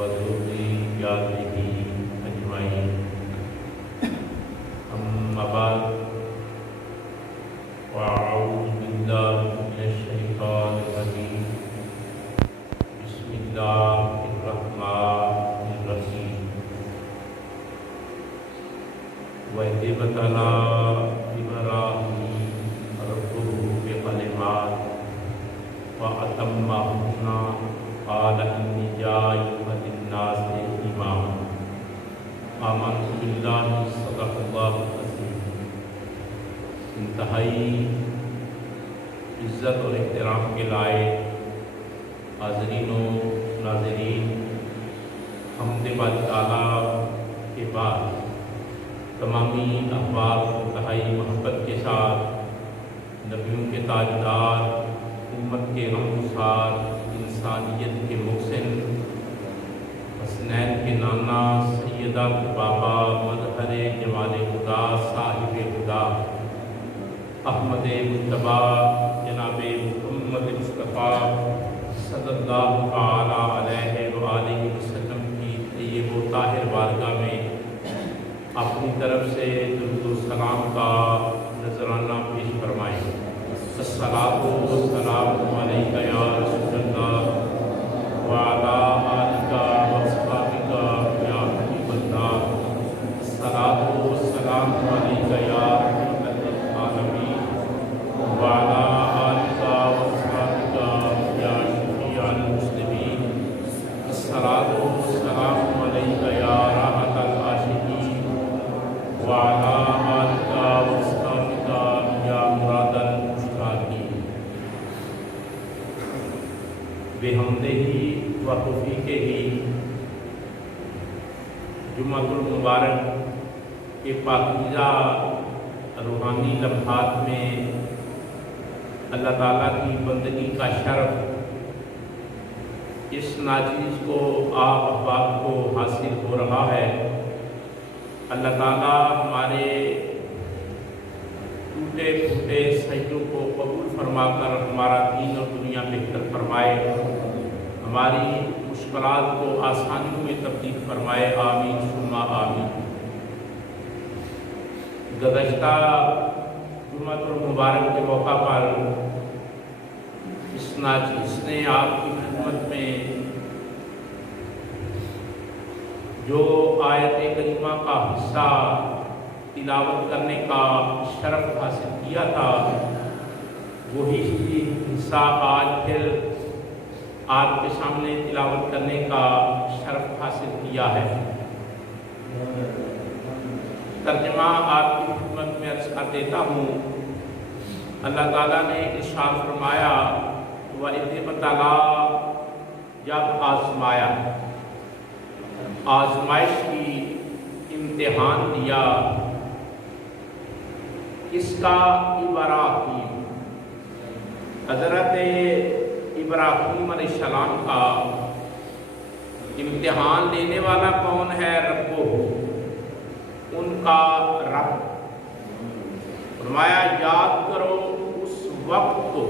وذرياته أجمعين. أما بعد وأعوذ بالله من الشيطان الرجيم. بسم الله الرحمن الرحيم. وإذ ابتلى إبراهيم ربه بكلمات فأتمهن قال إني جاعلك للناس إماما. آمنت بالله صدق اللہ العظیم. انتہائی عزت اور احترام کے لائق حاضرین و ناظرین، حمد باری تعالیٰ کے بعد تمامی احباب انتہائی محبت کے ساتھ نبیوں کے تاجدار، امت کے غمگسار، انسانیت کے محسن، حسنین کے نانا، سیدہ کے بابا، مظہر جمال خدا، صاحب خدا، احمد مجتبیٰ جناب محمد مصطفیٰ صلی اللہ تعالیٰ علیہ وآلہ وسلم کی طیب و طاہر بارگاہ میں اپنی طرف سے درود و سلام کا نذرانہ پیش فرمائیں. الصلاۃ والسلام علیک یا رسول اللہ وعلی آلک واصحابک یا حبیب اللہ. الصلاۃ والسلام علیک یا رحمۃ للعالمین وعلی آلک واصحابک یا شفیع المسلمین. الصلاۃ والسلام علیک یا راحت العاشقین وعلی آلک واصحابک یا مراد المشتاقین. بحمدہ و توفیقہ ہی جمعۃ المبارک کے پاکیزہ روحانی لمحات میں اللہ تعالیٰ کی بندگی کا شرف اس ناچیز کو آپ احباب کو حاصل ہو رہا ہے. اللہ تعالیٰ ہمارے ٹوٹے پھوٹے سجدوں کو قبول فرما کر ہمارا دین اور دنیا بہتر فرمائے، ہماری مشکلات کو آسانیوں میں تبدیل فرمائے. آمین ثم آمین. گزشتہ جمعۃ المبارک کے موقع پر اس ناچیز نے آپ کی خدمت میں جو آیت کریمہ کا حصہ تلاوت کرنے کا شرف حاصل کیا تھا، وہی حصہ آج پھر آپ کے سامنے تلاوت کرنے کا شرف حاصل کیا ہے. ترجمہ آپ کی خدمت میں عرض کر دیتا ہوں. اللہ تعالیٰ نے ارشاد فرمایا وَإِذِ ابْتَلَىٰ، جب آزمایا، آزمائش کی، امتحان دیا. کس کا؟ ابراہیم، حضرت ابراہیم علیہ السلام کا. امتحان لینے والا کون ہے؟ ربو، ان کا رب. فرمایا یاد کرو اس وقت کو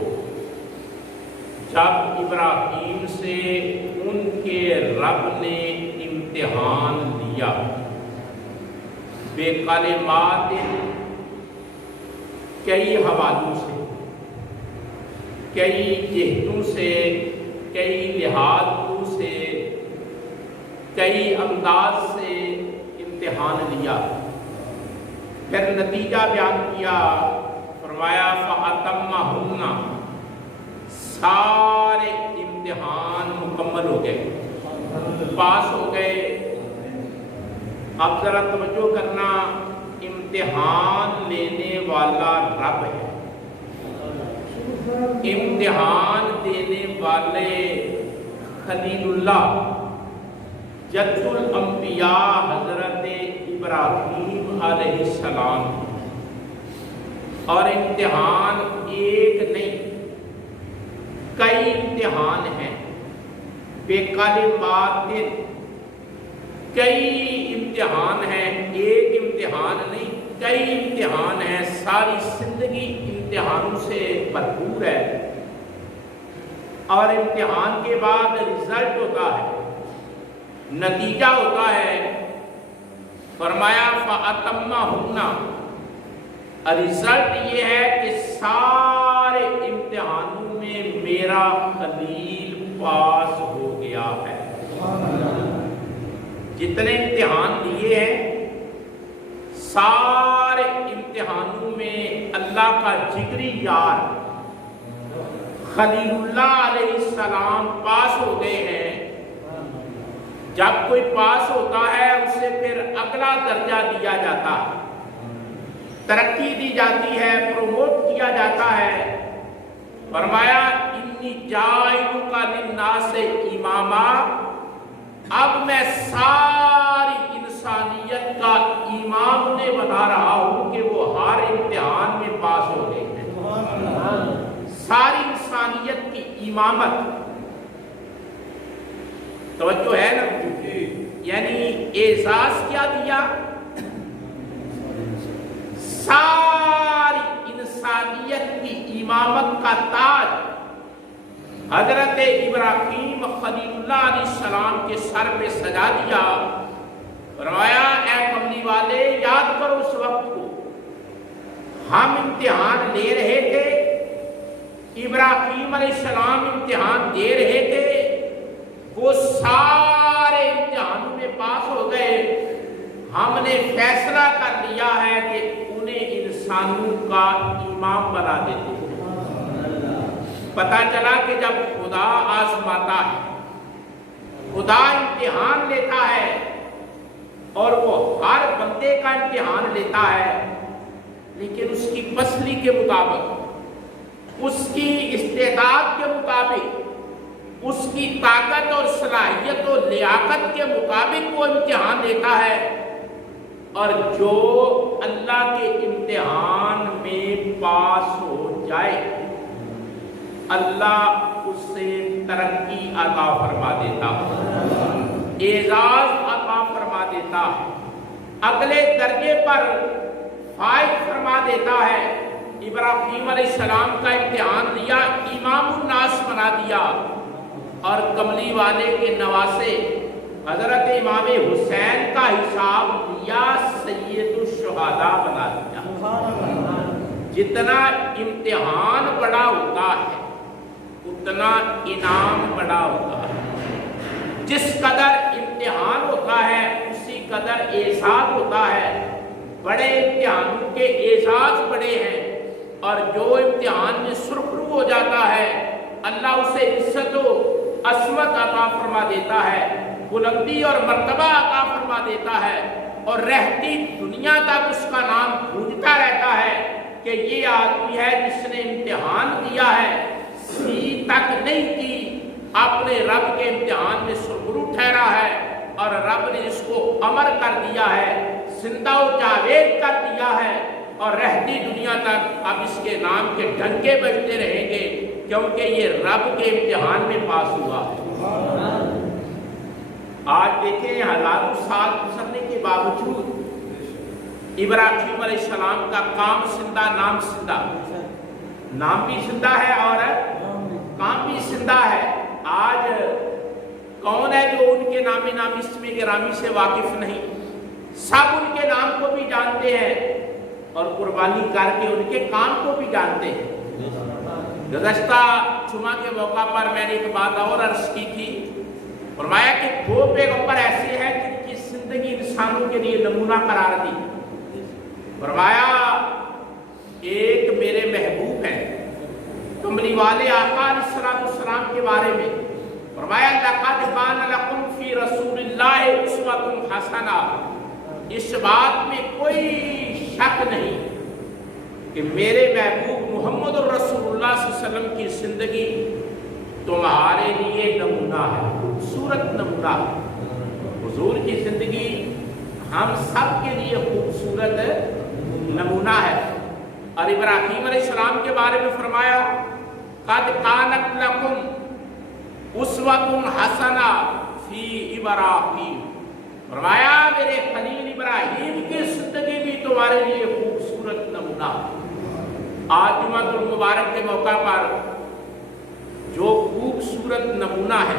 جب ابراہیم سے ان کے رب نے امتحان لیا. بے کلمات، کئی حوالوں سے، کئی جہتوں سے، کئی لحاظوں سے، کئی انداز سے امتحان لیا. پھر نتیجہ بیان کیا. فرمایا فَأَتَمَّهُنَّ، سارے امتحان مکمل ہو گئے، پاس ہو گئے. اب ذرا توجہ کرنا، امتحان لینے والا رب ہے، امتحان دینے والے خلیل اللہ جد الانبیاء حضرت ابراہیم علیہ السلام. اور امتحان ایک نہیں، کئی امتحان ہیں. بے کلمات، کئی امتحان ہیں، ایک امتحان نہیں، کئی امتحان ہیں. ساری زندگی امتحانوں سے بھرپور ہے. اور امتحان کے بعد رزلٹ ہوتا ہے. نتیجہ ہوتا ہے فرمایا فَأَتَمَّهُنَّ، رزلٹ یہ ہے کہ سارے امتحانوں میں میرا خلیل پاس ہو گیا ہے۔ جتنے امتحان دیے ہیں سارے امتحانوں میں اللہ کا جگری یار خلیل اللہ علیہ السلام پاس ہو گئے ہیں۔ جب کوئی پاس ہوتا ہے اسے پھر اگلا درجہ دیا جاتا ہے، ترقی دی جاتی ہے، پروموٹ کیا جاتا ہے۔ فرمایا انی جاعلک للناس اماما، اب میں ساری انسانیت کا امام نے بنا رہا ہوں کہ وہ ہر امتحان میں پاس ہو گئے ہیں۔ ساری انسانیت کی امامت، توجہ ہے نا؟ یعنی اعزاز کیا دیا؟ ساری انسانیت کی امامت کا تاج حضرت ابراہیم خلیل اللہ علیہ السلام کے سر پہ سجا دیا۔ فرمایا اے کملی والے یاد کرو اس وقت کو، ہم امتحان لے رہے تھے، ابراہیم علیہ السلام امتحان دے رہے تھے، وہ سارے امتحانوں میں پاس ہو گئے۔ ہم نے فیصلہ کر لیا ہے کہ انہیں انسانوں کا امام بنا دیتے ہیں۔ پتہ چلا کہ جب خدا آزماتا ہے، خدا امتحان لیتا ہے اور وہ ہر بندے کا امتحان لیتا ہے، لیکن اس کی پسلی کے مطابق، اس کی استعداد کے مطابق، اس کی طاقت اور صلاحیت و لیاقت کے مطابق وہ امتحان لیتا ہے۔ اور جو اللہ کے امتحان میں پاس ہو جائے اللہ اسے ترقی عطا فرما دیتا ہے، اعزاز عطا فرما دیتا ہے، اگلے درجے پر فائز فرما دیتا ہے۔ ابراہیم علیہ السلام کا امتحان لیا، امام الناس بنا دیا، اور کملی والے کے نواسے حضرت امام حسین کا حساب لیا، سید الشہداء بنا دیا۔ جتنا امتحان بڑا ہوتا ہے اتنا انعام بڑا ہوتا ہے، جس قدر امتحان ہوتا ہے اسی قدر اعزاز ہوتا ہے۔ بڑے امتحانوں کے اعزاز بڑے ہیں، اور جو امتحان میں سرخرو ہو جاتا ہے اللہ اسے عزت و عظمت عطا فرما دیتا ہے، بلندی اور مرتبہ عطا فرما دیتا ہے، اور رہتی دنیا تک اس کا نام گونجتا رہتا ہے کہ یہ آدمی ہے جس نے امتحان دیا ہے، سی تک نہیں کی، اپنے رب کے امتحان میں سرخرو ٹھہرا ہے، اور رب نے اس کو امر کر دیا ہے، زندہ و جاوید کر دیا ہے، اور رہتی دنیا تک اب اس کے نام کے ڈنکے بجتے رہیں گے، کیونکہ یہ رب کے امتحان میں پاس ہوا ہے۔ آج دیکھیں ہزاروں سال گزرنے کے باوجود ابراہیم علیہ السلام کا کام زندہ، نام زندہ، نام بھی زندہ ہے اور کام بھی زندہ ہے۔ آج کون ہے جو ان کے نام نام اسم گرامی سے واقف نہیں؟ سب ان کے نام کو بھی جانتے ہیں اور قربانی کر کے ان کے کام کو بھی جانتے ہیں۔ گزشتہ جمعہ کے موقع پر میں نے ایک بات اور عرض کی تھی، فرمایا کہ دو پیغمبر ایسے ہیں جن کی زندگی انسانوں کے لیے نمونہ قرار دی۔ فرمایا ایک میرے محبوب ہیں، کملی والے آقا علیہ السلام کے بارے میں فرمایا لَقَدْ كَانَ لَكُمْ فِي رَسُولِ اللَّهِ أُسْوَةٌ حَسَنَةٌ، اس بات میں کوئی شک نہیں کہ میرے محبوب محمد الرسول اللہ صلی اللہ علیہ وسلم کی زندگی تمہارے لیے نمونہ ہے، خوبصورت نمونہ ہے۔ حضور کی زندگی ہم سب کے لیے خوبصورت نمونہ ہے۔ اور ابراہیم علیہ السلام کے بارے میں فرمایا قَدْ كَانَتْ لَكُمْ أُسْوَةٌ حَسَنَةٌ فِي إِبْرَاهِيمَ، فرمایا میرے خلیل ابراہیم کی زندگی بھی تمہارے لیے خوبصورت نمونہ ہے۔ آج جمعہ المبارک کے موقع پر جو خوبصورت نمونہ ہے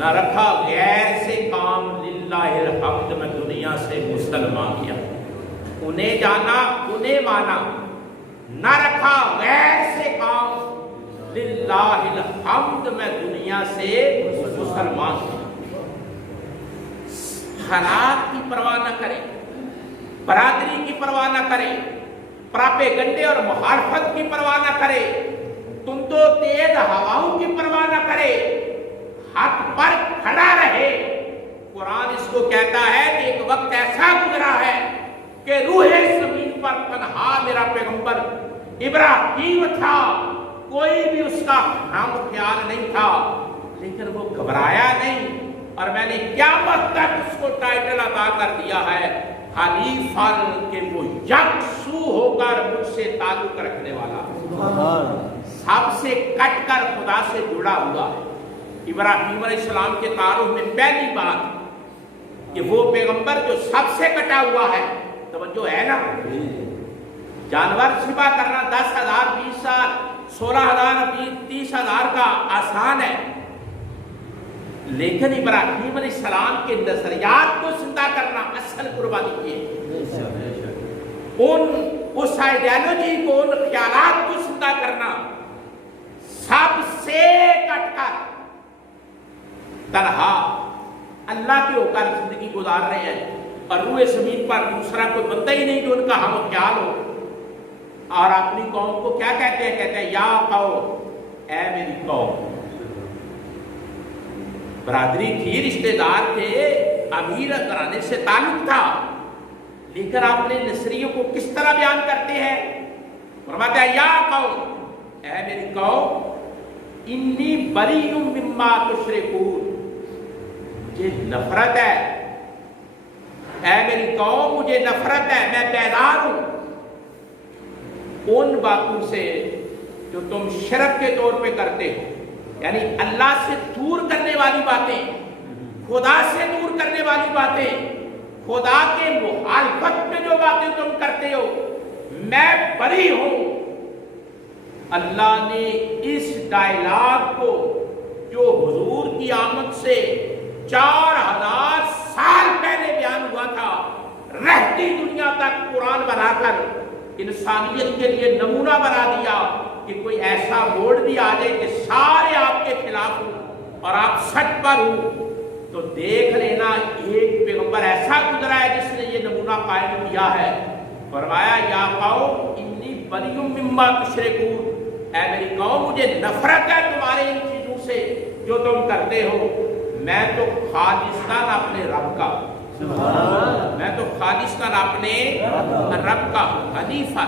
نہ رکھا غیر سے کام، للہ الحمد میں دنیا سے مسلمان کیا، انہیں جانا انہیں مانا، نہ رکھا غیر سے کام، للہ الحمد میں دنیا سے مسلمان کیا۔ حالات کی پرواہ نہ کرے، برادری کی پرواہ نہ کرے، پراپیگنڈے اور مخالفت کی پرواہ نہ کرے، تند و تیز ہواؤں کی پرواہ نہ کرے، حق پر کھڑا رہے۔ قرآن اس کو کہتا ہے کہ ایک وقت ایسا گزرا ہے کہ روح زمین پر تنہا میرا پیغمبر ابراہیم تھا، کوئی بھی اس کا ہم خیال نہیں تھا، لیکن وہ گھبرایا نہیں، اور میں نے قیامت تک اس کو ٹائٹل عطا کر دیا ہے خلیفہ، کہ وہ یکسو ہو کر مجھ سے تعلق رکھنے والا، سب سے کٹ کر خدا سے جڑا ہوا ہے۔ ابراہیم علیہ السلام کے تعارف میں پہلی بات کہ وہ پیغمبر جو سب سے کٹا ہوا ہے، توجہ ہے نا، جانور ذبح کرنا 10,000 20,000 16,000 30,000 کا آسان ہے، لیکن ابراہیم علیہ السلام کے نظریات کو زندہ کرنا اصل قربانی ہے، اس آئیڈیالوجی کو، ان خیالات کو زندہ کرنا، سب سے کٹ کر تنہا اللہ کے ہو کر زندگی گزار رہے ہیں، اور روئے زمین پر دوسرا کوئی بندہ ہی نہیں جو ان کا ہم خیال ہو، اور اپنی قوم کو کیا کہتے ہیں؟ کہتے ہیں یا قوم، اے میری قوم۔ برادری تھی، رشتہ دار تھے، امیر گھرانے سے تعلق تھا، لیکن اپنے نصریوں کو کس طرح بیان کرتے ہیں؟ فرماتے ہیں یا قوم، اے میری قوم، انی بریء مما تشرکون، مجھے نفرت ہے، اے میری قوم مجھے نفرت ہے، میں بیزار ہوں ان باتوں سے جو تم شرک کے طور پہ کرتے ہو، یعنی اللہ سے دور کرنے والی باتیں، خدا سے دور کرنے والی باتیں، خدا کے مخالفت میں جو باتیں تم کرتے ہو، میں بری ہوں۔ اللہ نے اس ڈائلاگ کو جو حضور کی آمد سے 4,000 سال پہلے بیان ہوا تھا، رہتی دنیا تک قرآن بنا کر انسانیت کے لیے نمونہ بنا دیا کہ کوئی ایسا موڑ بھی آ جائے کہ سارے آپ کے خلاف ہوں اور آپ سچ پر ہوں، تو دیکھ لینا ایک پیغمبر ایسا گزرا ہے جس نے یہ نمونہ قائم کیا ہے۔ فرمایا یا قوم انی بریء مما تشرکون، اے میری قوم مجھے نفرت ہے تمہارے ان چیزوں سے جو تم کرتے ہو، میں تو خالصتاً اپنے رب کا، میں تو خالصتاً اپنے رب کا حنیفہ۔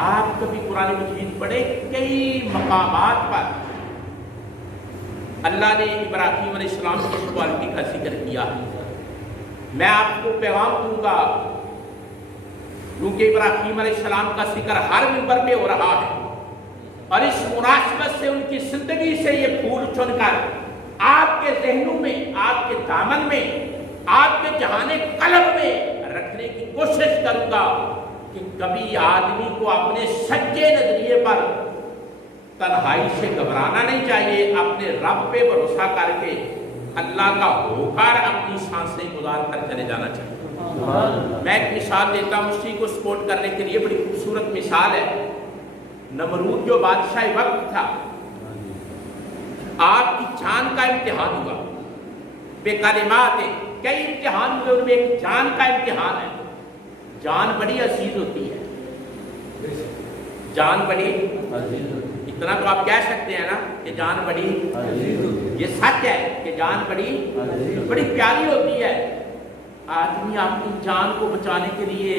آپ کبھی قرآن مجید پڑھے، کئی مقامات پر اللہ نے ابراہیم علیہ السلام کی کوالٹی کا ذکر کیا ہے۔ میں آپ کو پیغام دوں گا، کیونکہ ابراہیم علیہ السلام کا ذکر ہر منبر پہ ہو رہا ہے، اور اس مناسبت سے ان کی زندگی سے یہ پھول چن کر آپ کے ذہنوں میں، آپ کے دامن میں، آپ کے جہان قلب میں رکھنے کی کوشش کروں گا کہ کبھی آدمی کو اپنے سچے نظریے پر تنہائی سے گھبرانا نہیں چاہیے، اپنے رب پہ بھروسہ کر کے اللہ کا ہو کر اپنی سانسیں گزار کر چلے جانا چاہیے۔ میں ایک مثال دیتا ہوں اسی کو سپورٹ کرنے کے لیے، بڑی خوبصورت مثال ہے۔ نمرود جو بادشاہ وقت تھا، آپ کی جان کا امتحان ہوا، بے کلمات، کئی امتحان ہوئے، ان میں ایک جان کا امتحان ہے۔ جان بڑی عزیز ہوتی ہے، جان بڑی اتنا تو آپ کہہ سکتے ہیں نا کہ جان بڑی، یہ سچ ہے کہ جان بڑی پیاری ہوتی ہے۔ آدمی اپنی جان کو بچانے کے لیے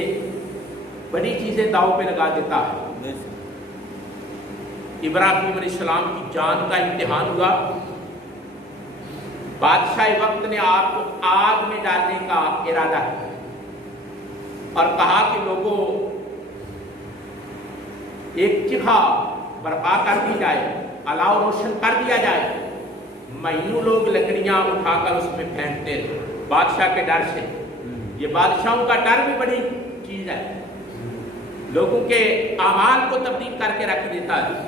بڑی چیزیں داؤ پہ لگا دیتا ہے۔ ابراہیم علیہ السلام کی جان کا امتحان ہوا، بادشاہ وقت نے آپ کو آگ میں ڈالنے کا ارادہ کیا اور کہا کہ لوگوں ایک جگہ برپا کر دی جائے، الاؤ روشن کر دیا جائے۔ مہینوں لوگ لکڑیاں اٹھا کر اس میں پھینکتے تھے بادشاہ کے ڈر سے۔ یہ بادشاہوں کا ڈر بھی بڑی چیز ہے، لوگوں کے اعمال کو تبدیل کر کے رکھ دیتا ہے۔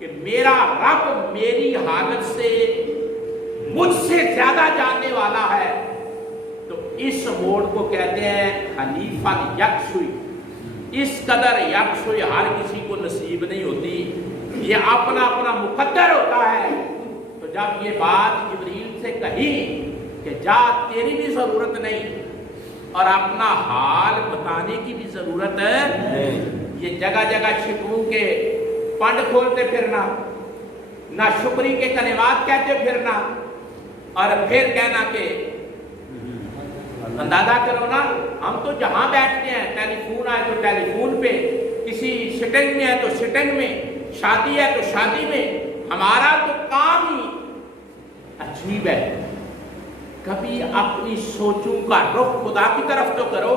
کہ میرا رب میری حالت سے مجھ سے زیادہ جاننے والا ہے، تو اس موڑ کو کہتے ہیں حنیفاً یکسوئی۔ اس قدر یکسوئی ہر کسی کو نصیب نہیں ہوتی، یہ اپنا اپنا مقدر ہوتا ہے۔ تو جب یہ بات جبریل سے کہی کہ جا تیری بھی ضرورت نہیں اور اپنا حال بتانے کی بھی ضرورت ہے، یہ جگہ جگہ شکووں کے پنڈ کھولتے پھرنا، نہ شکری کے کلمات کہتے پھرنا، اور پھر کہنا کہ اندازہ کرو نا، ہم تو جہاں بیٹھتے ہیں، ٹیلی فون آئے تو ٹیلی فون پہ، کسی سٹنگ میں ہے تو سٹنگ میں، شادی ہے تو شادی میں، ہمارا تو کام ہی عجیب ہے۔ کبھی اپنی سوچوں کا رخ خدا کی طرف تو کرو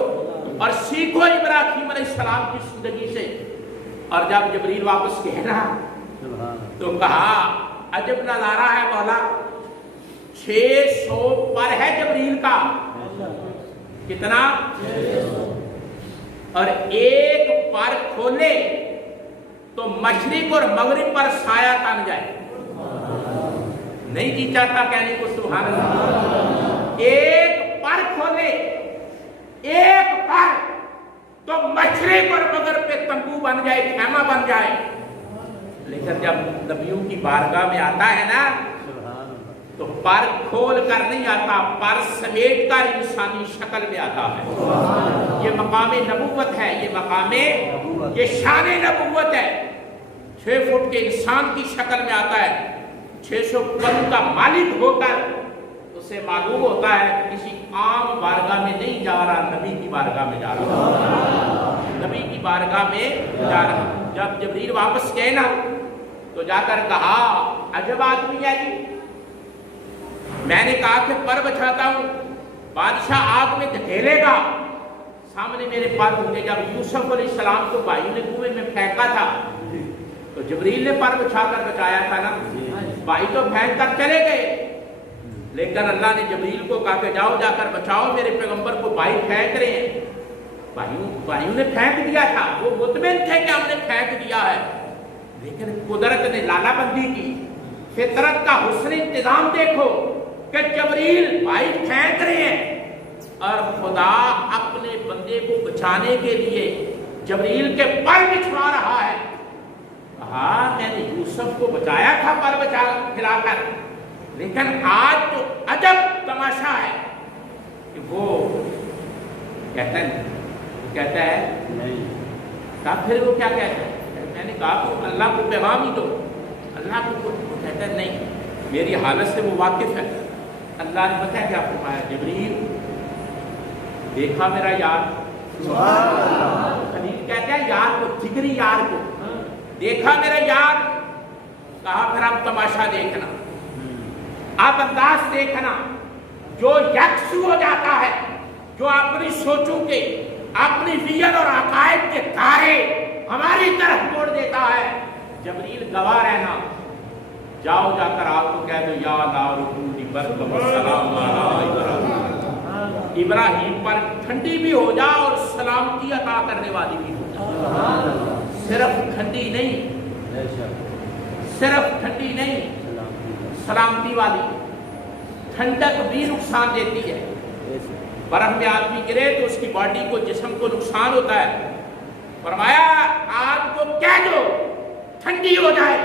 اور سیکھو ابراہیم علیہ السلام کی زندگی سے۔ اور جب جبریل واپس کہنا تو کہا عجب نظارہ ہے مولا، 600 پر ہے جبریل کا، کتنا؟ اور ایک پر کھولے تو مشرق اور مغرب پر سایہ تن جائے۔ نہیں جی چاہتا کہنے کو سبحان اللہ۔ ایک پر کھولے، ایک پر تو مشرق اور مغرب پہ تمبو بن جائے، خیمہ بن جائے۔ لیکن جب نبیوں کی بارگاہ میں آتا ہے نا تو پر کھول کر نہیں آتا، پر سمیٹ کر انسانی شکل میں آتا ہے۔ یہ مقام نبوت ہے، یہ مقام، یہ شان نبوت ہے۔ 6 فٹ کے انسان کی شکل میں آتا ہے، 600 قدم کا مالک ہو کر اسے معلوم ہوتا ہے کسی عام بارگاہ میں نہیں جا رہا، نبی کی بارگاہ میں جا رہا، نبی کی بارگاہ میں جا رہا۔ جب جبریل واپس گئے نا تو جا کر کہا عجب آدمی ہے جی، میں نے کہا کہ پر بچھاتا ہوں، بادشاہ آگ میں دھکیلے گا، سامنے میرے پر ہوں گے۔ جب یوسف علیہ السلام کو بھائیوں نے کنویں میں پھینکا تھا تو جبریل نے پر بچھا کر بچایا تھا نا، بھائی تو پھینک کر چلے گئے، لیکن اللہ نے جبریل کو کہا کہ جاؤ جا کر بچاؤ میرے پیغمبر کو، بھائی پھینک رہے ہیں۔ بھائیوں نے پھینک دیا تھا، وہ مطمئن تھے کہ ہم نے پھینک دیا ہے، لیکن قدرت نے لالا بندی کی، فطرت کا حسن انتظام دیکھو کہ جبریل بھائی پھینک رہے ہیں اور خدا اپنے بندے کو بچانے کے لیے جبریل کے پر بچھوا رہا ہے۔ کہا میں نے یوسف کو بچایا تھا پر بچا کھلا کر، لیکن آج تو عجب تماشا ہے کہ وہ کہتا ہے کہا پھر وہ کیا کہتا ہے؟ میں نے کہا تو اللہ کو پیغام ہی دو، اللہ کو کہتا ہے نہیں، میری حالت سے وہ واقف ہے۔ اللہ نے بتایا کیا فرمایا، جبریل دیکھا میرا یار، خلیل کہتا ہے یار کو، جگری یار کو، دیکھا میرا یار۔ کہا پھر اب تماشا دیکھنا، اب انداز دیکھنا، جو یکسو ہو جاتا ہے، جو اپنی سوچوں کے، اپنی ویژن اور عقائد کے تارے ہماری طرف موڑ دیتا ہے، جبریل گواہ رہنا۔ جاؤ جا کر آپ کو کہہ دو یا نار کونی بردا سلام علی ابراہیم پر ٹھنڈی بھی ہو جا اور سلامتی عطا کرنے والی بھی ہو جا۔ صرف ٹھنڈی نہیں، صرف ٹھنڈی نہیں، سلامتی والی۔ ٹھنڈک بھی نقصان دیتی ہے، برف میں آدمی گرے تو اس کی باڈی کو، جسم کو نقصان ہوتا ہے۔ فرمایا آگ کو کہہ دو ٹھنڈی ہو جائے،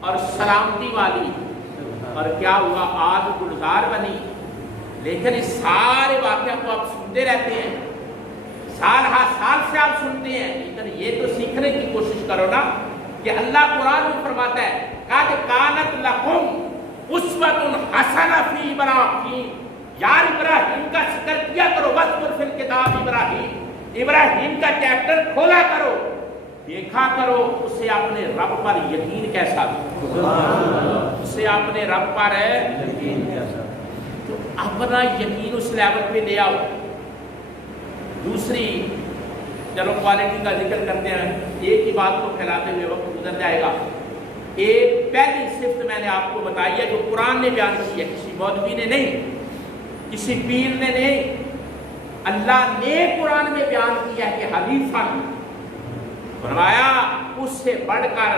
اور سلامتی والی۔ اور کیا ہوا، آگ گلزار بنی۔ لیکن اس سارے واقعہ کو آپ سنتے رہتے ہیں، سال ہا سال سے آپ سنتے ہیں، لیکن یہ تو سیکھنے کی کوشش کرو نا کہ اللہ قرآن میں فرماتا ہے قَدْ كَانَتْ لَكُمْ أُسْوَةٌ حَسَنَةٌ فِي إِبْرَاهِيمَ۔ یار ابراہیم کا ذکر کیا کرو، وَاذْكُرْ فِي الْكِتَابِ إِبْرَاهِيمَ، ابراہیم کا چیپٹر کھولا کرو، دیکھا کرو اسے اپنے رب پر یقین کیسا تھا، اسے اپنے رب پر یقین کیسا، تو اپنا یقین اس لیول پہ لے آؤ۔ دوسری چلو کوالٹی کا ذکر کرتے ہیں، ایک ہی بات کو پھیلاتے ہوئے وقت گزر جائے گا۔ ایک پہلی صفت میں نے آپ کو بتائی ہے جو قرآن نے بیان کی ہے، کسی مولوی نے نہیں، کسی پیر نے نہیں، اللہ نے قرآن میں بیان کیا ہے کہ حلیفاً، فرمایا اس سے بڑھ کر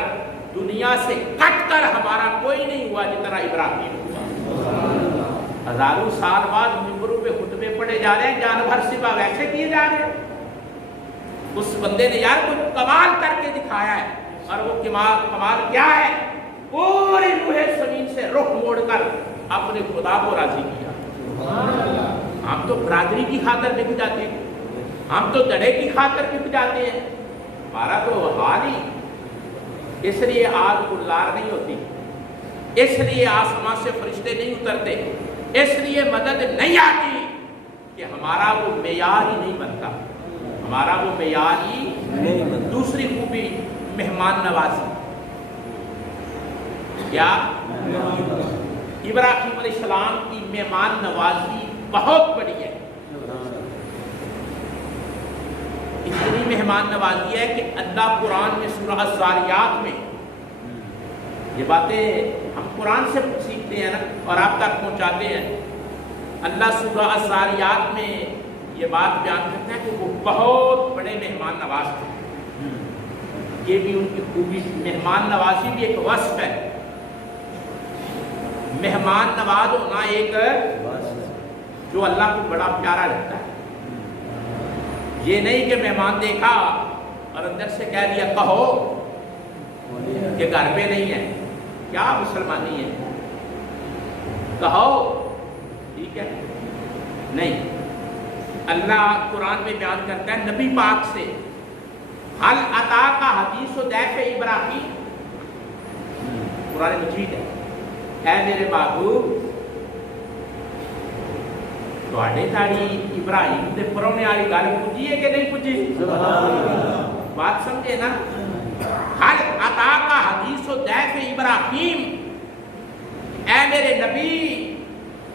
دنیا سے کٹ کر ہمارا کوئی نہیں ہوا جتنا ابراہیم ہوا۔ ہزاروں سال بعد ممبروں پہ خطبے پڑے جا رہے ہیں، جانور سبا ویسے کیے جا رہے ہیں۔ اس بندے نے یار کوئی کمال کر کے دکھایا ہے، اور وہ کمال کیا ہے؟ پوری روح زمین سے رخ موڑ کر اپنے خدا کو راضی کیا۔ ہم تو برادری کی خاطر بک جاتے ہیں، ہم تو دڑے کی خاطر بک جاتے ہیں، ہمارا تو حال ہی۔ اس لیے آگ گلزار نہیں ہوتی، اس لیے آسمان سے فرشتے نہیں اترتے، اس لیے مدد نہیں آتی کہ ہمارا وہ معیار ہی نہیں بنتا، ہمارا وہ معیار ہی نہیں بنتا۔ دوسری خوبی مہمان نوازی۔ کیا؟ ابراہیم علیہ السلام کی مہمان نوازی بہت بڑی ہے۔ اتنی مہمان نوازی ہے کہ اللہ قرآن میں سورہ الذاریات میں، یہ باتیں ہم قرآن سے سیکھتے ہیں نا اور آپ تک پہنچاتے ہیں، اللہ سورہ الذاریات میں یہ بات بیان کرتا ہے کہ وہ بہت بڑے مہمان نواز تھے۔ یہ بھی ان کی خوبی، مہمان نوازی بھی ایک وصف ہے۔ مہمان نواز ہونا ایک جو اللہ کو بڑا پیارا لگتا ہے۔ یہ نہیں کہ مہمان دیکھا اور اندر سے کہہ دیا کہو کہ گھر پہ نہیں ہے، کیا مسلمانی ہے؟ کہو ٹھیک ہے، نہیں۔ اللہ قرآن میں بیان کرتا ہے نبی پاک سے، حل عطا کا حدیث و ضیف ابراہیم، قرآن مجید ہے، اے میرے محبوب تواڈے تاڑی ابراہیم دے پرونے والی گل پجی ہے کہ نہیں پجی؟ بات سمجھے نا؟ حل عطا کا حدیث و ضیف ابراہیم، اے میرے نبی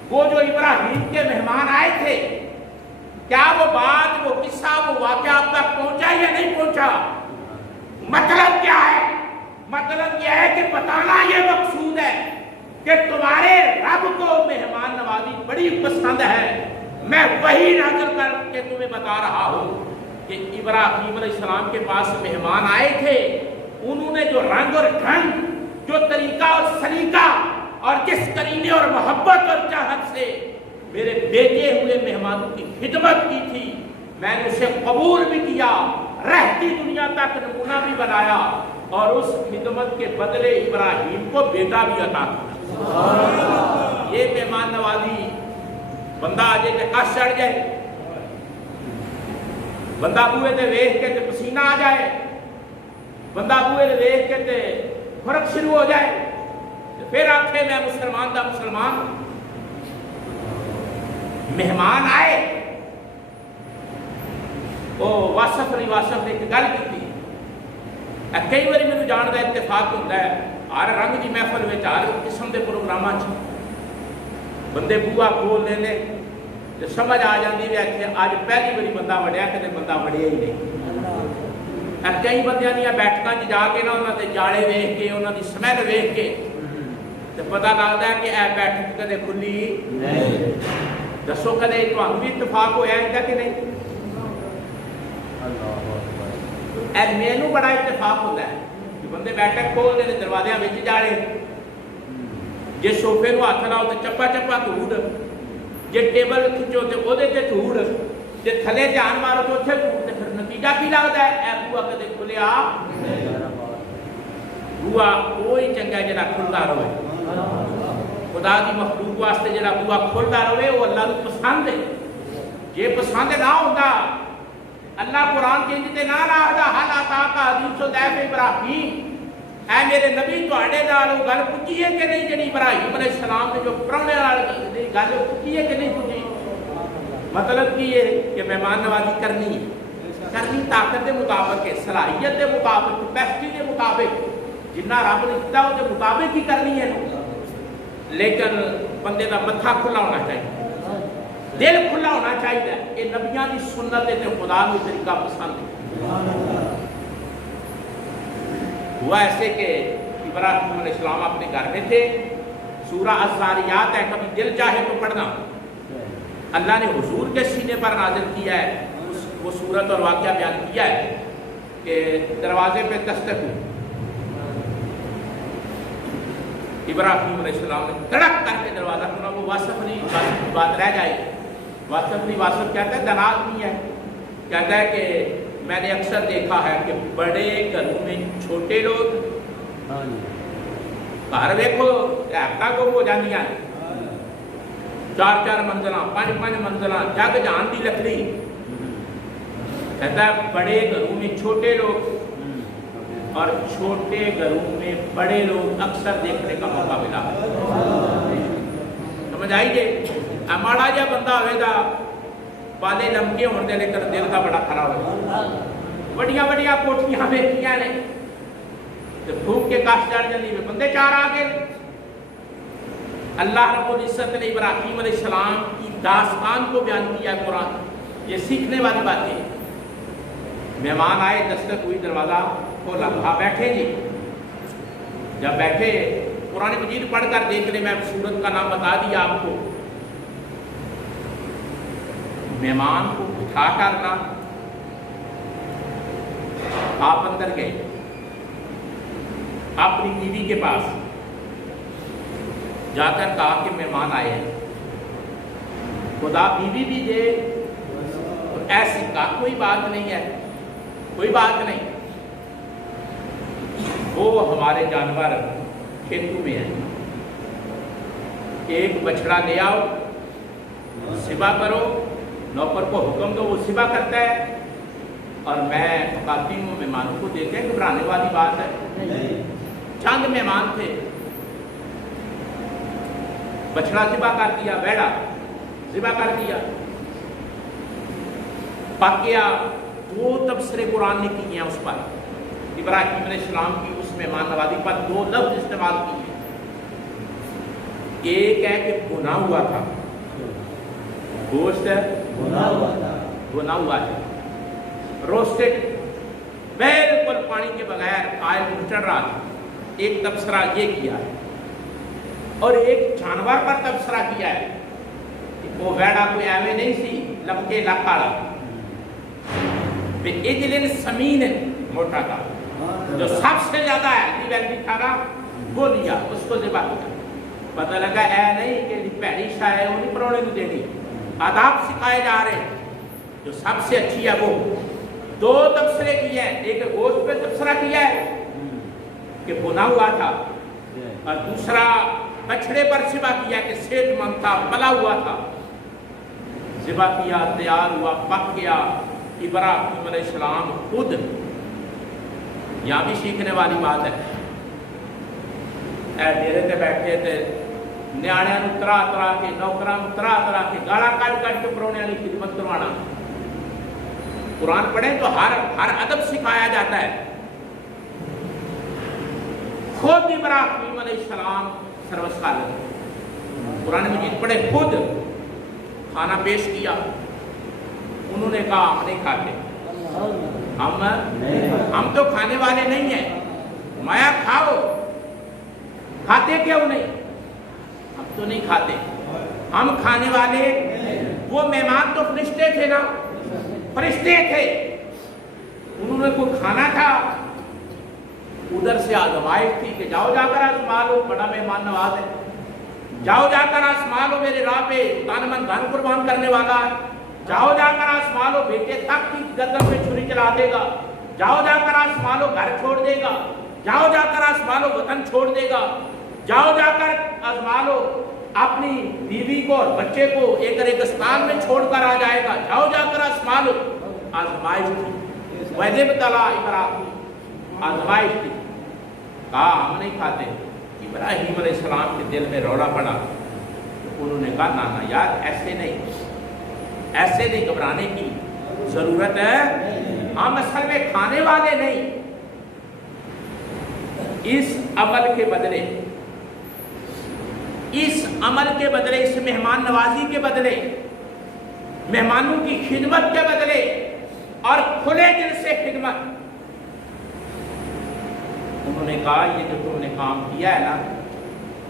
وہ جو ابراہیم کے مہمان آئے تھے، کیا وہ بات، وہ قصہ، وہ واقعہ آپ تک پہنچا یا نہیں پہنچا؟ مطلب کیا ہے؟ مطلب یہ ہے کہ بتانا یہ مقصود ہے کہ تمہارے رب کو مہمان نوازی بڑی پسند ہے۔ میں وہی نازل کر کے تمہیں بتا رہا ہوں کہ ابراہیم علیہ السلام کے پاس مہمان آئے تھے، انہوں نے جو رنگ اور ڈھنگ، جو طریقہ اور سلیقہ اور جس کرینے اور محبت اور چاہت سے میرے بیٹے ہوئے مہمانوں کی خدمت کی تھی، میں نے اسے قبول بھی کیا، رہتی دنیا تک نمونہ بھی بنایا، اور اس خدمت کے بدلے ابراہیم کو بیٹا بھی عطا کیا۔ یہ مہمان نوازی، بندہ آ جائے کہ کش چڑھ جائے، بندہ بوئے تے ویکھ کے تے پسینہ آ جائے، بندہ بوئے تے ویکھ کے تے فرق شروع ہو جائے، پھر آکھے میں مسلمان دا مسلمان۔ مہمان آئے، وہ واسف علی واسف نے ایک گل کی، کئی باری میرے جان کا اتفاق ہوتا ہے، ہر رنگ کی محفل میں، ہر قسم کے پروگراموں بندے بوا کھول لے تو سمجھ آ جاتی ہے کہ اج پہلی باری بندہ وڑیا، کدے بندہ وڑیا ہی نہیں۔ کئی بندیاں دیا بیٹھکاں جا کے نا انہوں نے جاڑے ویکھ کے، انہوں کی سمیل ویکھ کے تو پتہ لگتا ہے کہ اے بیٹھک کدے کھلی نہیں۔ دسو کدے تمہیں بھی اتفاق ہوا ہے کہ نہیں؟ میرے بڑا اتفاق ہوتا ہے کہ بندے بیٹھک کھولتے ہیں، دروازے بچ جاڑے، جی سوفے کو ہاتھ لاؤ تو چپا چپا دھوڑ، جی ٹیبل کھچو تو وہ دھوڑ، جی تھلے دھیان مارو تو اتنے دھوڑ، تو پھر نتیجہ کی لگتا ہے؟ اے بوا کدے کھلیا بوا کوئی چنگا جڑا کھلتا رہے، خدا کی مخلوق واسطے جڑا بوا کھلتا رہے وہ اللہ کو پسند ہے۔ جی پسند نہ ہوتا اللہ قرآن کے جتے نہ آخدا حل عطا کا حدیث و ضیف ابراہیم، اے میرے نبی تواڈے نال وہ گل پچی ہے کہ نہیں جڑی ابراہیم علیہ السلام نے جو پرانے والی گل پچی ہے کہ نہیں پچی؟ مطلب کی ہے کہ مہمان نوازی کرنی ہے، کرنی طاقت کے مطابق ہے، صلاحیت کے مطابق، کیپیسٹی کے مطابق، جنہ رب نے دتا وہ مطابق ہی کرنی ہے، لیکن بندے کا متھا کھلا ہونا چاہیے، دل کھلا ہونا چاہیے۔ یہ نبیاں کی سنت ہے، خدا کو طریقہ پسند ہے۔ ہوا ایسے کہ ابراہیم علیہ السلام اپنے گھر میں تھے، سورہ الذاریات ہے، کبھی دل چاہے تو پڑھنا، اللہ نے حضور کے سینے پر نازل کیا ہے، وہ صورت اور واقعہ بیان کیا ہے کہ دروازے پہ دستک ہوئی، ابراہیم علیہ السلام نے تڑک کر کے دروازہ کھولا. وہ واسف نہیں، واسف کی بات رہ جائے گی. واسف نہیں، واسف کہتا ہے دنال نہیں ہے. کہتا ہے کہ میں نے اکثر دیکھا ہے کہ بڑے گھروں میں چھوٹے لوگ گھر ویکھو رحمتاں گم ہو جاندیاں، 4 منزلہ 5 منزلہ جگ جان دی لکڑی. کہتا ہے بڑے گھروں میں چھوٹے لوگ اور چھوٹے گھروں میں بڑے لوگ اکثر دیکھنے کا موقع ملا. سمجھ آئیے؟ ماڑا جا بندہ ہوئے گا بالے لمکے ہونے لے کر دل کا بڑا خراب ہو. بڑیاں بڑیاں کوٹھیاں ویکھیاں نے پھونک کے کاش چڑھ جاندی میں بندے 4 آ گئے. اللہ رب العزت نے ابراہیم علیہ السلام کی داستان کو بیان کیا قرآن. یہ سیکھنے والی باتیں. مہمان آئے، دستک ہوئی، دروازہ کھولا. ہاں بیٹھے جی. جب بیٹھے قرآن مجید پڑھ کر دیکھ لیں، میں سورت کا نام بتا دیا آپ کو. مہمان کو اٹھا کرنا، آپ اندر گئے اپنی بیوی کے پاس جا کر کہا کہ مہمان آئے ہیں، خدا بیوی بھی دے. ایسی کا کوئی بات نہیں ہے، کوئی بات نہیں. وہ ہمارے جانور کھیتوں میں ہیں، ایک بچڑا لے آؤ، ذبح کرو. نوکر کو حکم دو، وہ ذبح کرتا ہے اور میں پکاتی ہوں. مہمانوں کو دیتے ہیں، گھبرانے والی بات ہے. چند مہمان تھے، بچڑا ذبح کر دیا، بیڑا ذبح کر دیا، پک گیا. 2 تبصرے قرآن نے کیے ہیں اس پر. ابراہیم علیہ السلام کی اس مہمان نوازی پر 2 لفظ استعمال کیے. ایک ہے کہ بھنا ہوا تھا گوشت، بھنا ہوا تھا روسٹڈ، بالکل پانی کے بغیر آئل چڑھ رہا تھا. ایک تبصرہ یہ کیا ہے. اور ایک جانور پر تبصرہ کیا ہے. وہ ویڑا کوئی ایویں نہیں سی لمکے لاکھاڑا، اجلن سمین موٹا تھا جو سب سے زیادہ ہے تھا نا، وہ لیا، اس کو ذبح کیا. پتہ لگا اے نہیں کہ پہلی شاہ ہے وہ نہیں پرونے کو دینی. آداب سکھائے جا رہے ہیں. جو سب سے اچھی ہے وہ 2 تبصرے کیے ہیں. ایک گوشت پہ تبصرہ کیا ہے کہ بھنا ہوا تھا، اور دوسرا بچڑے پر ذبح کیا کہ صحت مند تھا، پلا ہوا تھا. ذبح کیا، تیار ہوا، پک گیا. ابراہیم علیہ السلام خود، یہاں بھی سیکھنے والی بات ہے. اے ڈیرے تے بیٹھے تھے، نیاڑیاں نوں ترا کے، نوکراں نوں ترا کے گالاں کٹ کے پروڑیاں دی خدمت کروانا. قرآن پڑھیں تو ہر ادب سکھایا جاتا ہے. خود ابراہیم علیہ السلام سروس خالق، قرآن مجید پڑھے، خود کھانا پیش کیا. انہوں نے کہا ہم نہیں کھاتے، ہم تو کھانے والے نہیں ہیں. مایا کھاؤ. کھاتے کیوں نہیں؟ ہم تو نہیں کھاتے، ہم کھانے والے. وہ مہمان تو فرشتے تھے نا، فرشتے تھے. انہوں نے کوئی کھانا تھا. ادھر سے آزمائش تھی کہ جاؤ جا کر آزما لو، بڑا مہمان نواز ہے، جاؤ جا کر آزما لو، میرے راہ پہ تن من دھن قربان کرنے والا ہے. جاؤ جا کر آزما لو، بیٹے تک کی گردن پہ چھری چلا دے گا. جاؤ جا کر آزما لو، گھر چھوڑ دے گا. جاؤ جا کر آزما لو، وطن چھوڑ دے گا. جاؤ جا کر آزما لو، اپنی بیوی کو اور بچے کو ایک ریگستان میں چھوڑ کر آ جائے گا. جاؤ جا کر آزما لو. آزمائش تھی. وَإِذِ ابْتَلَىٰ إِبْرَاهِيمَ، آزمائش تھی. کہا ہم نہیں کھاتے. ابراہیم علیہ السلام کے دل میں روڑا پڑا. انہوں نے کہا نا یار ایسے نہیں گھبرانے کی ضرورت ہے. ہم اصل میں کھانے والے نہیں. اس عمل کے بدلے، اس مہمان نوازی کے بدلے، مہمانوں کی خدمت کے بدلے اور کھلے دل سے خدمت، انہوں نے کہا یہ جو تم نے کام کیا ہے نا،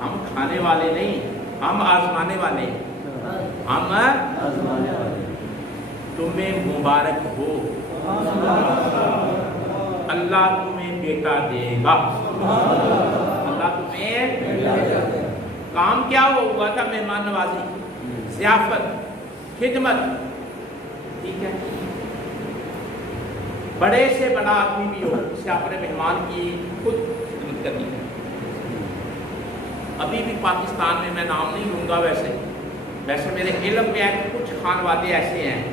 ہم کھانے والے نہیں، ہم آزمانے والے. ہم تمہیں مبارک ہو، اللہ تمہیں بیٹا دے گا. اللہ اللہ تمہیں کام کیا ہوا تھا؟ مہمان نوازی، ضیافت، خدمت، ٹھیک ہے؟ بڑے سے بڑا آدمی بھی ہو، اسے اپنے مہمان کی خود خدمت کرنی ہے۔ ابھی بھی پاکستان میں، میں نام نہیں لوں گا، ویسے میرے علم میں ہے کہ کچھ خانوادے ایسے ہیں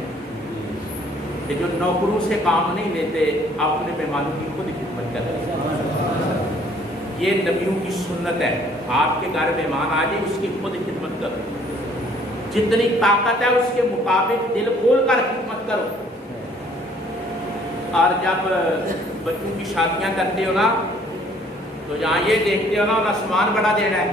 کہ جو نوکروں سے کام نہیں لیتے، اپنے مہمانوں کی خود خدمت کرتے ہیں۔ یہ نبیوں کی سنت ہے، آپ کے گھر مہمان آ جائے اس کی خود خدمت کرو، جتنی طاقت ہے اس کے مطابق دل کھول کر خدمت کرو۔ اور جب بچوں کی شادیاں کرتے ہو نا تو جہاں یہ دیکھتے ہو نا انہیں سامان بڑا دینا ہے،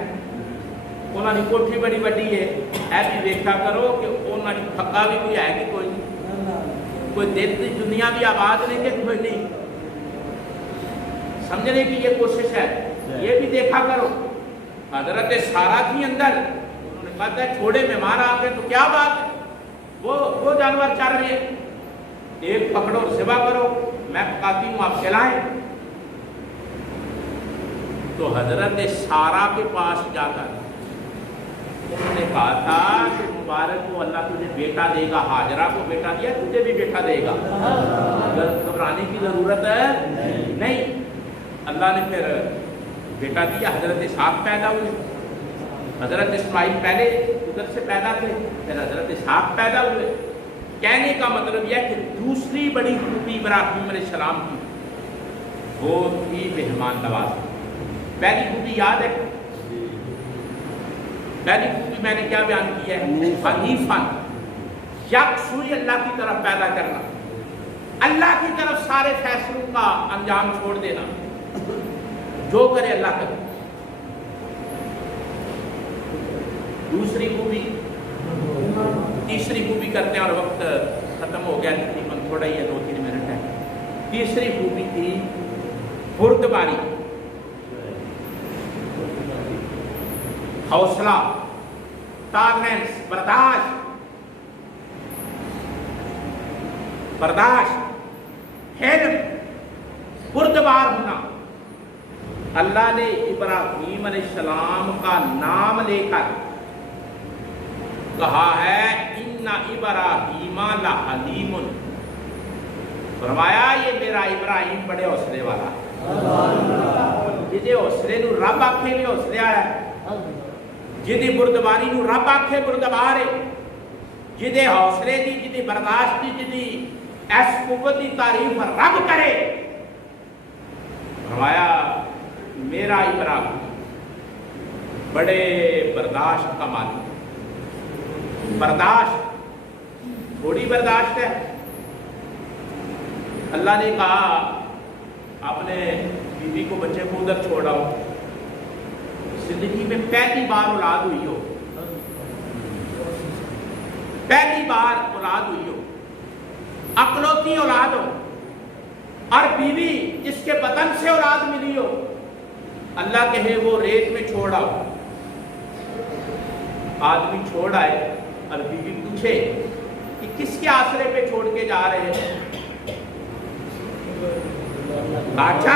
انہوں نے کوٹھی بڑی بڑی ہے، ایسی دیکھا کرو کہ انہوں نے پھکا بھی کوئی ہے کہ کوئی دل کی دنیا بھی آباد نہیں کہ کوئی نہیں، سمجھنے کی یہ کوشش ہے، یہ بھی دیکھا کرو۔ حضرت سارا تھی اندر، انہوں نے کہا تھا چھوڑے مہمان آ گئے تو کیا بات ہے، وہ جانور چل رہے ہیں، ایک پکڑو ذبح کرو، میں پکاتی ہوں آپ کھلائیں۔ تو حضرت سارا کے پاس جا کر انہوں نے کہا تھا کہ مبارک کو اللہ تجھے بیٹا دے گا، ہاجرہ کو بیٹا دیا، تجھے بھی بیٹا دے گا، گھبرانے کی ضرورت ہے نہیں۔ اللہ نے پھر بیٹا دیا، حضرت اسحاق پیدا ہوئے۔ حضرت اسماعیل پہلے ادھر سے پیدا تھے، پھر حضرت اسحاق پیدا ہوئے۔ کہنے کا مطلب یہ کہ دوسری بڑی خوبی ابراہیم علیہ السلام کی وہ تھی مہمان نوازی۔ پہلی خوبی یاد ہے؟ پہلی خوبی میں نے کیا بیان کی ہے؟ حنیفاً، یکسوئی اللہ کی طرف پیدا کرنا، اللہ کی طرف سارے فیصلوں کا انجام چھوڑ دینا، جو کرے اللہ کرے۔ دوسری خوبی، تیسری خوبی کرتے ہیں اور وقت ختم ہو گیا تقریباً، تھوڑا ہی ہے، 2-3 منٹ ہے۔ تیسری خوبی تھی بردباری، حوصلہ، ٹالرنس، برداشت، حلم، بردبار ہونا۔ اللہ نے ابراہیم علیہ السلام کا نام لے کر کہا ہے ان ابراہیم لحلیم، فرمایا یہ میرا ابراہیم بڑے حوصلے والا، جدے حوصلے نو رب آکھے بھی حوصلے والا ہے، جدی بردباری نو رب آکھے بردبار ہے، جدے حوصلے دی، جدی برداشت دی، جدی اس قوت دی تعریف رب کرے، فرمایا میرا ابراہیم بڑے برداشت کا مالک۔ برداشت تھوڑی برداشت ہے۔ اللہ نے کہا اپنے بیوی کو، بچے کو ادھر چھوڑاؤ، زندگی میں پہلی بار اولاد ہوئی ہو، پہلی بار اولاد ہوئی ہو، اکلوتی اولاد ہو، اور بیوی جس کے بدن سے اولاد ملی ہو، اللہ کہے وہ ریت میں چھوڑ آؤ، آدمی چھوڑ آئے اور بیوی پوچھے کہ کس کے آسرے پہ چھوڑ کے جا رہے ہیں؟ اچھا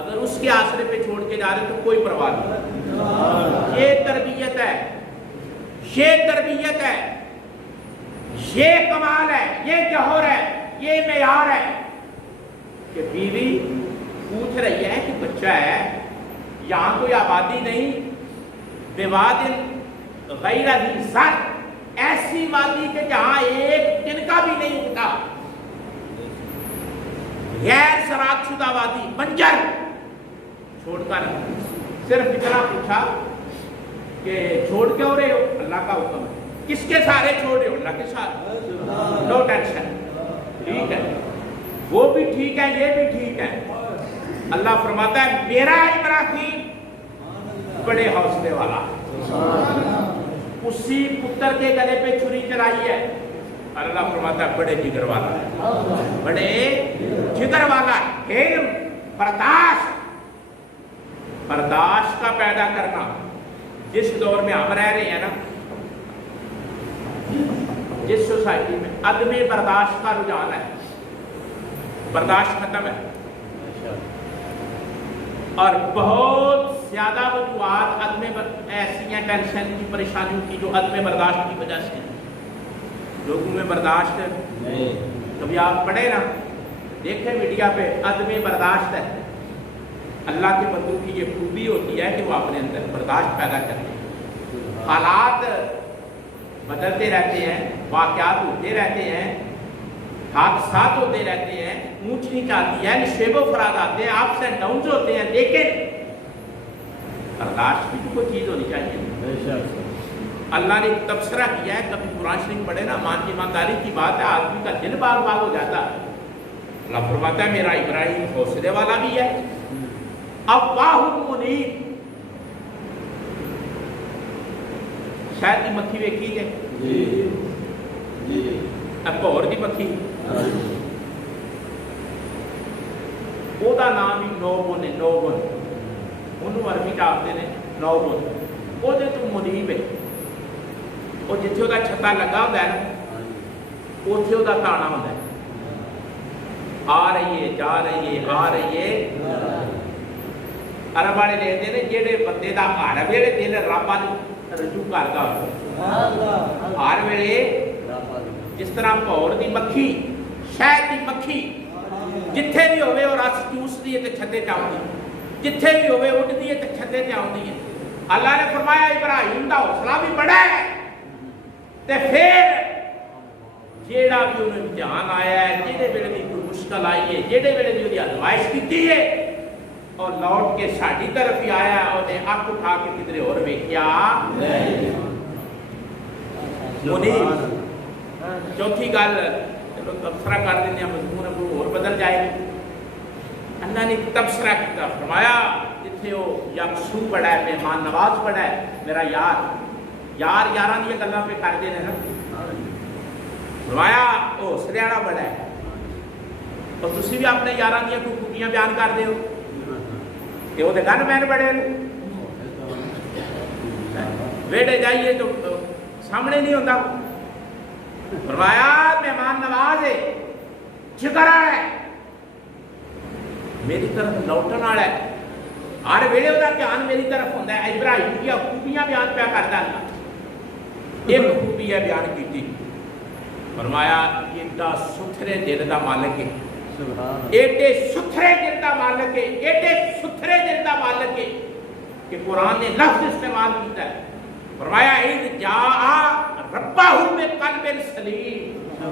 اگر اس کے آسرے پہ چھوڑ کے جا رہے تو کوئی پرواہ نہیں۔ یہ تربیت ہے، یہ تربیت ہے، یہ کمال ہے، یہ جوہر ہے، یہ معیار ہے کہ بیوی پوچھ رہی ہے کہ بچہ ہے، یہاں کوئی آبادی نہیں، بواد غیر ذی زرع، ایسی وادی کہ جہاں ایک دن کا بھی نہیں اگتا، غیر زراعت شدہ وادی، بنجر، چھوڑ کر صرف اتنا پوچھا کہ چھوڑ کے ہو رہے ہو؟ اللہ کا حکم ہے۔ کس کے سارے چھوڑ رہے ہو؟ اللہ کے ساتھ، نو ٹینشن، ٹھیک ہے، وہ بھی ٹھیک ہے، یہ بھی ٹھیک ہے۔ اللہ فرماتا ہے میرا ابراہیم بڑے حوصلے والا، اسی پتر کے گلے پہ چھری چلائی ہے، اللہ فرماتا ہے بڑے جگر والا ہے، بڑے جگر والا ہے۔ علم، برداشت، برداشت کا پیدا کرنا۔ جس دور میں ہم رہ رہے ہیں نا، جس سوسائٹی میں عدم برداشت کا رجحان ہے، برداشت ختم ہے۔ اور بہت زیادہ وجوہات عدم ایسی ہیں ٹینشن کی پریشانیوں کی جو عدم برداشت کی وجہ سے لوگوں میں برداشت نہیں. کبھی آپ پڑھے نا دیکھیں میڈیا پہ عدم برداشت ہے. اللہ کے بندوں کی یہ خوبی ہوتی ہے کہ وہ اپنے اندر برداشت پیدا کرتے ہیں. حالات بدلتے رہتے ہیں, واقعات ہوتے رہتے ہیں, حادثات ہوتے رہتے ہیں, اونچ نیچ آتی ہے, نشیب و فراد آتے ہیں, اپس اینڈ ڈاؤنز ہوتے ہیں, لیکن برداشت کی کوئی چیز ہونی چاہیے. اللہ نے ایک تبصرہ کیا ہے, کبھی قرآن شریف پڑھے نا, مان کی ایمانداری کی بات ہے, آدمی کا دل باغ باغ ہو جاتا ہے. اللہ فرماتا ہے میرا ابراہیم حوصلے والا بھی ہے, اواہ منیب. شاید کی مکھی ویکھی ہے بہور کی مکھی, وہ نام بھی نوبن ہے. نوبن انہوں عربی چاہتے ہیں نوبن. وہ تو منیب ہے, وہ جتنے وہ چھتا لگا ہوتا ہے نا اتنے وہ تانا ہوتا ہے. آ رہی ہے, جا رہی ہے, آ رہی ہے. عرب والے لکھتے ہیں جہے بندے کا ہر ویلے دل رب وال رجوع کرتا ہو, ہر ویلے جس طرح بہور کی مکھی, شہد کی مکھی جتھے بھی ہوئے وہ رس چوستی ہے تو چھتے چ آتی, جتھے بھی ہوئے اڈتی ہے تو چھتے چ آتی ہے. اللہ نے فرمایا ابراہیم کا حوصلہ بھی بڑا ہے, تے پھر جیڑا بھی انہوں امتحان آیا ہے, جہے ویلے بھی کوئی مشکل آئی ہے, جہے ویلے بھی وہ آزمائش کی ہے, اور لوٹ کے ساڈی طرف ہی آیا, انہیں اک اٹھا کے کدھر اور ویکھیا منیب. چوتھی گل چلو تبصرہ کر دیں, مضمون کو اور بدل جائے گی. اللہ نے تبصرہ کیا, فرمایا جتھے وہ یکسو بڑا ہے, مہمان نواز بڑا ہے, میرا یار یاراں دی گلاں پہ کر دے نا. فرمایا وہ حوصلے والا بڑا ہے, اور تسی بھی اپنے یاراں دی کوئی خوبیاں بیان کر دے ہو کہ وہ گن مین بڑے ویڑے جائیے تو سامنے نہیں ہوتا. فرمایا مہمان نواز ہے, شکر ہے, میری طرف لوٹن والا ہے, ہر ویلے وہ دھیان میری طرف ہوتا ہے. ابراہیم کی خوبیاں بیان پیا کرتا ہے. ایک خوبی ہے بیان کی, فرمایا ایڈا ستھرے دل کا مالک ہے, ایڈے ستھرے دل کا مالک ہے, ایڈے ستھرے دل کا مالک ہے کہ قرآن نے لفظ استعمال کیا ہے. فرمایا اذ جاء ربہ بقلب سلیم,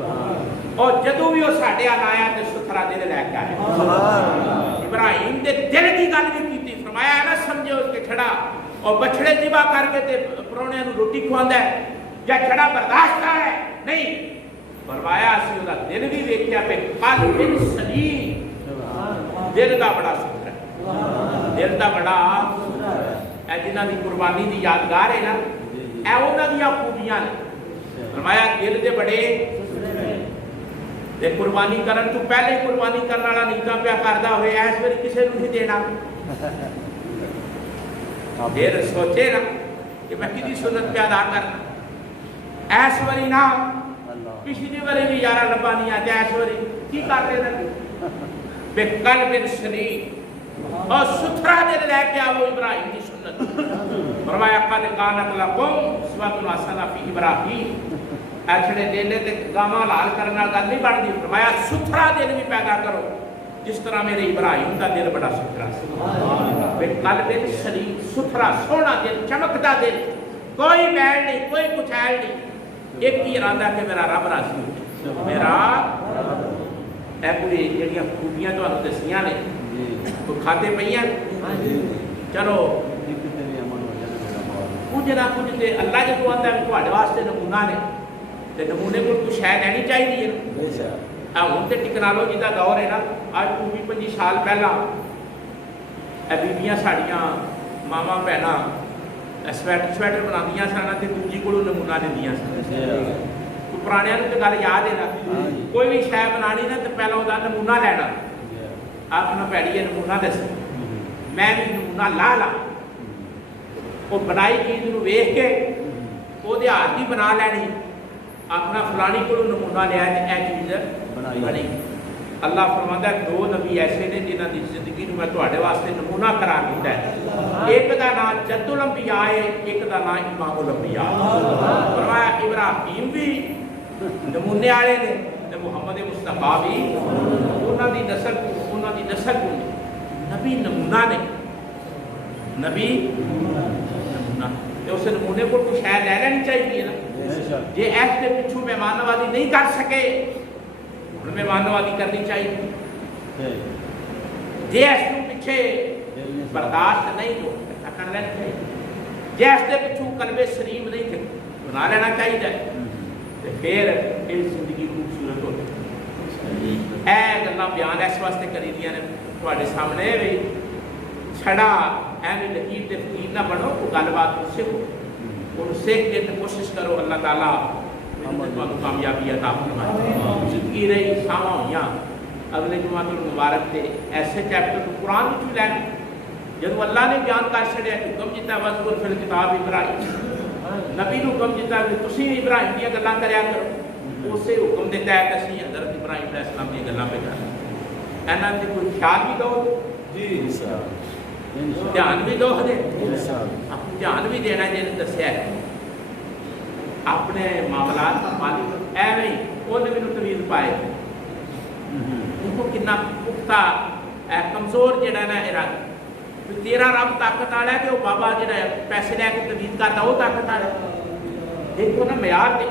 اور جدو بھی وہ ساڈے ال آیا تے ستھرا دل لے کے آیا. ابراہیم دے دل کی گل بھی کی. فرمایا نہ سمجھو کہ چھڑا اور بچڑے ذبح کر کے تے پرونے نوں روٹی کھواندا ہے یا چھڑا برداشت ہے, نہیں. فرمایا اسی وہ دل بھی ویکھیا پہ قلب سلیم, دل دا بڑا ستھرا, دل دا بڑا اے جنہاں دی قربانی دی یادگار ہے نا, اے انہاں دی خوبیاں نے. فرمایا دل دے بڑے تے قربانی کرن تو پہلے قربانی کرن والا نیکاں پیا کردا ہوئے ایس واری کسے نوں نہیں دینا. پھر سوچے نا کہ میں کدی سنت پہ ادا کرنا, ایس واری نہ پچھلی واری بھی یارہ لبا نہیں آتے, ایس واری کی کرتے نا بے قلب سلیم, اور ستھرا دل لے کے آؤ ابراہیم کی سنت. فرمایا قد کانت لکم اسوۃ حسنہ فی ابراہیم, ایچھڑے دل تے گاواں لال کرن نال گل نہیں بنتی. فرمایا ستھرا دل بھی پیدا کرو جس طرح میرے ابراہیم کا دل بڑا ستھرا سی. بے قلب سلیم, ستھرا سونا دل, چمکتا دل, کوئی میل نہیں, کوئی کچیل نہیں, ایک ہی ارادہ کہ میرا رب راضی ہو, میرا اے پوری جڑیاں خوبیاں تانوں دسیاں نے تو کھاتے پئیاں. چلو کچھ نہ کچھ تے اللہ جدوں آندا ہے تہاڈے واسطے نمونہ نے, تے نمونے کو کچھ شے لینی چاہیے. ہوں تو ٹیکنالوجی کا دور ہے نا, اج 20-25 سال پہلا بیبیاں ساڑیاں ماواں بھناں سویٹر بناندیاں سن تے دوجی کولوں نمونہ لیندیاں سن. پرانیاں نوں تے گل یاد ہے نا, کوئی بھی شے بنانی نا تے پہلا وہ نمونہ لینا, آخنا پیڑی ہے نمونہ دس, میں بھی نمونہ لا وہ بنائی چیز نوں ویکھ کے وہ ہاتھ کی بنا لینی, آخنا فلانی کو نمونہ لیا اے چیز بنی. اللہ فرماتا ہے دو نبی ایسے نے جنہوں کی زندگی میں تواڈے واسطے نمونہ قرار دیتا ہے، ایک دا نام جد الانبیاء ہے، ایک دا نام امام الانبیاء۔ فرمایا ابراہیم بھی نمونے والے نے تے محمد مصطفیٰ بھی انہاں دی نسل کو نبی نمونہ نے، نبی نمونہ تے اس نمونے کو تو شاید لے لینی چاہیے نا، جے ایس دے پچھو مہمان نوازی نہیں کر سکے ہن مہمان نوازی کرنی چاہیے، جے ایس کو پیچھے برداشت نہیں تو کر لینا چاہیے، جے ایس دے پچھو قلب سلیم نہیں تھے بنا لینا چاہیے، پھر یہ زندگی خوبصورت ہوتی۔ اے گلاں بیان اس واسطے کری دیاں نے تواڈے سامنے بھی چھڑا ایویں لکیر تے فقیر نہ بنو، کوئی گل بات اس سے اور سیکھ کے تے کوشش کرو، اللہ تعالیٰ تمہیں کامیابی عطا فرمائے۔ زندگی رہی ساواں ہوئیاں، اگلے جمعہ المبارک تے ایسے چیپٹر کو قرآن وچ بھی لین جدوں اللہ نے بیان کر چھڑیا حکم جتا وذکر فی الکتاب ابراہیم، نبی نو حکم دیتا ہے تسی ابراہیم دی گلاں کریا کرو، اسی حکم دے تحت اسی حضرت ابراہیم علیہ السلام دی گلاں پہ کریں۔ انہاں تے کوئی خیال بھی دو جی دھیان بھی دو دے دھیان بھی دینا جی دسیا ہے اپنے معاملات مالک ایویں ہی انہیں مینوں طویل پائے ان کو کتنا پختہ کمزور جڑا نا ارادہ، تیرا رب طاقت والا ہے کہ وہ بابا جڑا پیسے لے کے تبدیل کرتا وہ طاقت والا ہے، دیکھو نا معیار دے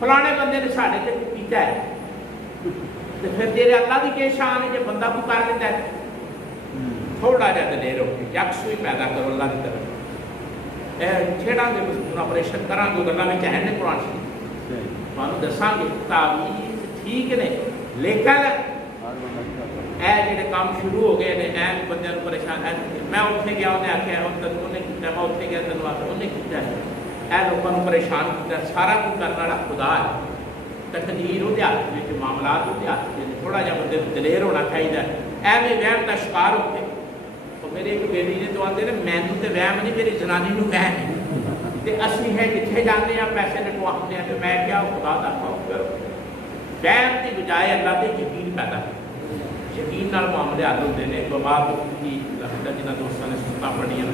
فلانے بندے نے ساڈے تے کیتا ہے تے پھر تیرے اللہ دی کی شان ہے جے بندہ کو کر لیتا ہے، تھوڑا جا دلیر ہو کے یکسوئی پیدا کرو اللہ کی طرف، چھیڑاں گے مضمون آپریشن کراں گے گلاں وچ ہیں نے قرآن شریف تانوں دساں گے تعویذ ٹھیک نے، لیکن اے جڑے کام شروع ہو گئے نے اے بندے نوں پریشان ہے، میں اوتھے گیا انہیں آکھیا انہیں کیتا، میں اوتھے گیا تینوں آکھیا انہیں کیتا، اے لوکاں نوں پریشان کیتا، سارا کچھ کرنے والا خدا ہے، تقدیر وہ ہاتھ میں معاملات وہ ہاتھ میں، تھوڑا جہا بندے دلیر ہونا چاہیے، ایویں وہم کا شکار ہوتے۔ میری ایک بیٹی نے تو آتے مینوں تے وہم نہیں میری جنانی نوں وہم ہے، تے اسی ہے جتھے جاتے ہیں پیسے لٹواتے ہیں، تو میں کیا خدا دا خوف کرو، وہم کی بجائے اللہ تے یقین پیدا کرو، یقین نال معاملے حل ہوتے ہیں۔ بابا کی جنہاں دوستاں نے سنتاں پڑھیاں